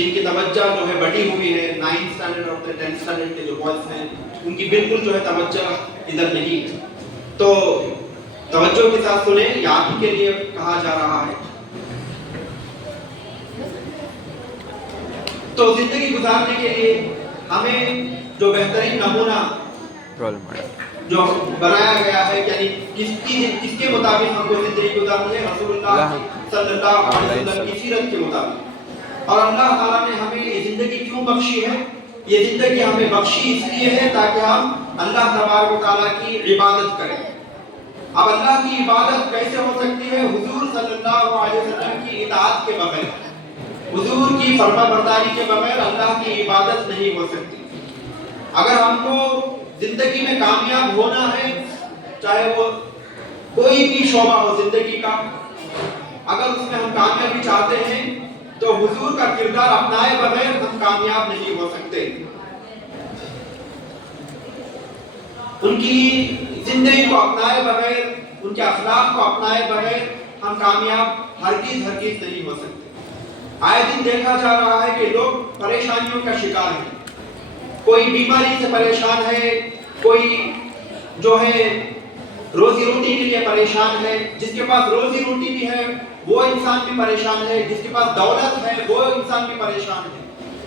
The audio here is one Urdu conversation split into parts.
جن کی توجہ جو ہے بٹی ہوئی ہے 9th اسٹینڈرڈ اور 10th اسٹینڈرڈ کے جو بوائز ہیں ان کی بالکل جو ہے توجہ ادھر نہیں ہے. تو توجہ کے ساتھ سنیں، یہ آپ ہی کے لیے کہا جا رہا ہے. تو زندگی گزارنے کے لیے ہمیں جو بہترین نمونہ جو بنایا گیا ہے، یعنی کس کے مطابق ہم کو زندگی گزارنی ہے، رسول اللہ صلی اللہ علیہ وسلم کی سیرت کے مطابق. اور اللہ تعالیٰ نے ہمیں یہ زندگی کیوں بخشی ہے؟ یہ زندگی ہمیں بخشی اس لیے ہے تاکہ ہم اللہ تبارک و تعالیٰ کی عبادت کریں. اب اللہ کی عبادت کیسے ہو سکتی ہے؟ حضور صلی اللہ علیہ وسلم کی اطاعت کے بغیر، حضور کی فرما برداری کے بغیر اللہ کی عبادت نہیں ہو سکتی. اگر ہم کو زندگی میں کامیاب ہونا ہے، چاہے وہ کوئی بھی شعبہ ہو زندگی کا، اگر اس میں ہم کامیابی چاہتے ہیں تو حضور کا کردار اپنائے بغیر ہم کامیاب نہیں ہو سکتے. ان کی زندگی کو اپنائے بغیر، ان کے اخلاق کو اپنائے بغیر ہم کامیاب ہرگز نہیں ہو سکتے. آئے دن دیکھا جا رہا ہے کہ لوگ پریشانیوں کا شکار ہیں. کوئی بیماری سے پریشان ہے، کوئی جو ہے روزی روٹی کے لیے پریشان ہے. جس کے پاس روزی روٹی بھی ہے وہ انسان بھی پریشان ہے، جس کے پاس دولت ہے وہ انسان بھی پریشان ہے.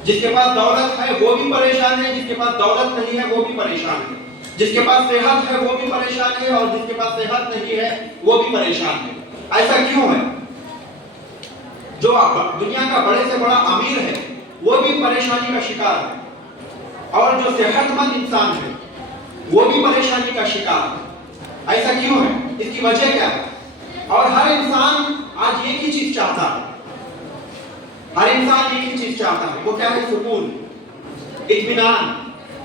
جس کے پاس دولت ہے وہ بھی پریشان ہے، جس کے پاس دولت نہیں ہے وہ بھی پریشان ہے. جس کے پاس صحت ہے وہ بھی پریشان ہے، اور جس کے پاس صحت نہیں ہے وہ بھی پریشان ہے. ایسا کیوں ہے؟ جو دنیا کا بڑے سے بڑا امیر ہے وہ بھی پریشانی کا شکار ہے، اور جو صحت مند انسان ہے وہ بھی پریشانی کا شکار ہے. ایسا کیوں ہے؟ اس کی وجہ کیا ہے؟ اور ہر انسان آج ایک ہی چیز چاہتا ہے. ہر انسان ایک ہی چیز چاہتا ہے. وہ کیا ہے؟ سکون، اطمینان،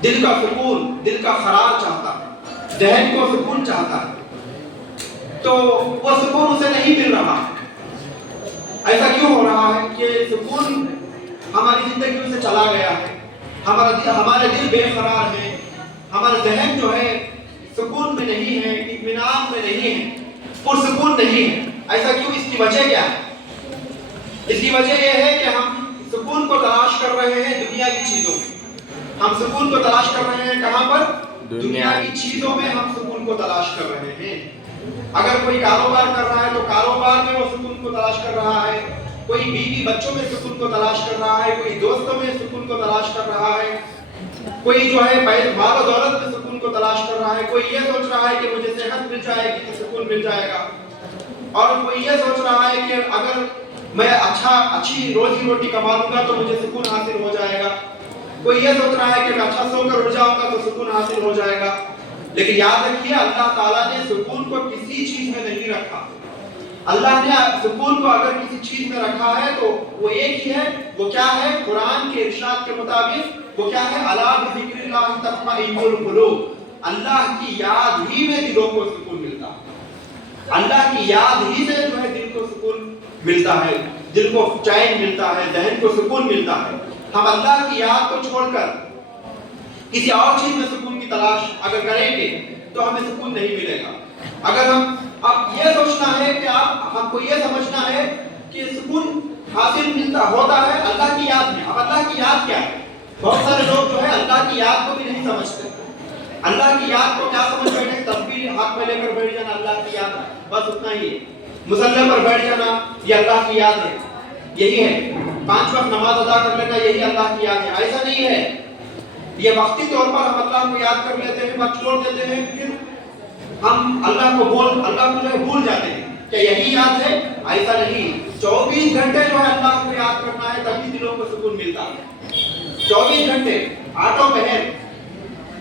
دل کا سکون، دل کا قرار چاہتا ہے، ذہن کو سکون چاہتا ہے. تو وہ سکون اسے نہیں مل رہا. ایسا کیوں ہو رہا ہے کہ سکون ہماری زندگیوں سے چلا گیا ہے؟ ہمارے دل بے قرار ہے، ہمارا ذہن جو ہے سکون میں نہیں ہے، اطمینان میں نہیں ہے، پرسکون نہیں ہے. ایسا کیوں؟ اس کی وجہ کیا ہے؟ اس کی وجہ یہ ہے کہ ہم سکون کو تلاش کر رہے ہیں دنیا کی چیزوں میں. ہم سکون کو تلاش کر رہے ہیں کہاں پر؟ دنیا کی چیزوں میں ہم سکون کو تلاش کر رہے ہیں. اگر کوئی کاروبار کر رہا ہے تو کاروبار میں وہ سکون کو تلاش کر رہا ہے. کوئی بیوی بچوں میں سکون کو تلاش کر رہا ہے، کوئی دوستوں میں سکون کو تلاش کر رہا ہے، کوئی جو ہے مال و دولت میں سکون کو تلاش کر رہا ہے. کوئی یہ سوچ رہا ہے کہ مجھے صحت مل جائے گی تو سکون مل جائے گا، اور کوئی یہ سوچ رہا ہے کہ اگر میں اچھی روزی روٹی کما لوں گا تو مجھے سکون حاصل ہو جائے گا. کوئی یہ سوچ رہا ہے کہ میں اچھا سو کر اٹھ جاؤں گا تو سکون حاصل ہو جائے گا. لیکن یاد رکھیے اللہ تعالیٰ نے سکون کو کسی چیز میں نہیں رکھا. اللہ نے سکون کو اگر کسی چیز میں رکھا ہے تو وہ ایک ہی ہے. وہ کیا ہے؟ قرآن کے ارشاد کے مطابق وہ کیا ہے؟ الا بذکر اللہ تطمئن القلوب. اللہ کی یاد ہی میں دلوں کو سکون ملتا ہے. اللہ کی یاد ہی سے جو ہے دل کو سکون ملتا ہے، دل کو چین ملتا ہے، ذہن کو سکون ملتا ہے. ہم اللہ کی یاد کو چھوڑ کر کسی اور چیز میں سکون کی تلاش اگر کریں گے تو ہمیں سکون نہیں ملے گا. اگر ہم اب یہ سوچنا ہے کہ ہم کو یہ سمجھنا ہے کہ سکون حاصل ملتا ہوتا ہے اللہ کی یاد میں. اب اللہ کی یاد کیا ہے؟ بہت سارے لوگ جو ہے اللہ کی یاد کو بھی نہیں سمجھتے. اللہ کی یاد کو کیا سمجھ بیٹھے؟ تسبیح ہاتھ میں لے کر بیٹھ جانا اللہ کی یاد ہے، بس اتنا ہی ہے. مصلی پر بیٹھ جانا یہ اللہ کی یاد ہے، یہی ہے. 5 وقت نماز ادا کر لینا یہی اللہ کی یاد ہے. ایسا نہیں ہے. یہ وقتی طور پر ہم اللہ کو یاد کر لیتے ہیں، بس چھوڑ دیتے ہیں، پھر ہم اللہ کو جو ہے بھول جاتے ہیں. کیا یہی یاد ہے؟ ایسا نہیں. 24 گھنٹے جو ہے اللہ کو یاد کرنا ہے تبھی دلوں کو سکون ملتا ہے. 24 گھنٹے 8 پہر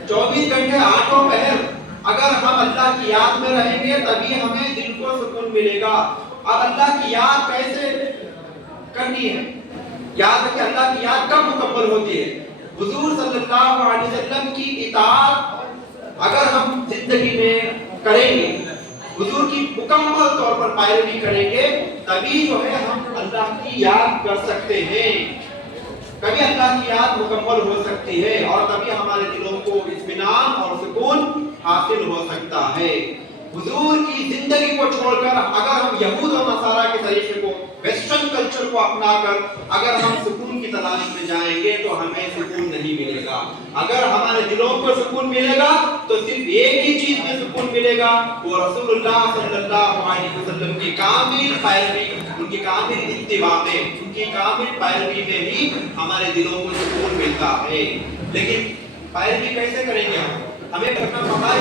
24 گھنٹے 8 پہر اگر ہم اللہ کی یاد میں رہیں گے تبھی ہمیں دل کو سکون ملے گا. اب اللہ کی یاد کیسے کرنی ہے؟ یاد رکھیں اللہ کی یاد کب مکمل ہوتی ہے؟ حضور صلی اللہ علیہ وسلم کی اطاعت اگر ہم زندگی میں کریں گے، حضور کی مکمل طور پر پیروی کریں گے، تبھی جو ہے ہم اللہ کی یاد کر سکتے ہیں، کبھی اللہ کی یاد مکمل ہو سکتی ہے، اور تبھی ہمارے دلوں کو اطمینان اور سکون حاصل ہو سکتا ہے. حضور کی زندگی کو چھوڑ کر اگر ہم یہود و نصارہ کے طریقے کو، ویسٹرن کلچر کو اپنا کر اگر ہم سکون کی تلاش گے تو ہمیں سکون نہیں ملے گا. اگر ہمارے دلوں کو سکون ملے گا تو صرف ایک ہی چیز میں سکون ملے گا, وہ رسول اللہ صلی اللہ علیہ وسلم کی کامل پیروی, ان کی کامل اتباع میں, ان کی کامل پیروی میں ہی ہمارے دلوں کو سکون ملتا ہے. لیکن پیروی کیسے کریں گے؟ ہمیں کرنا پڑا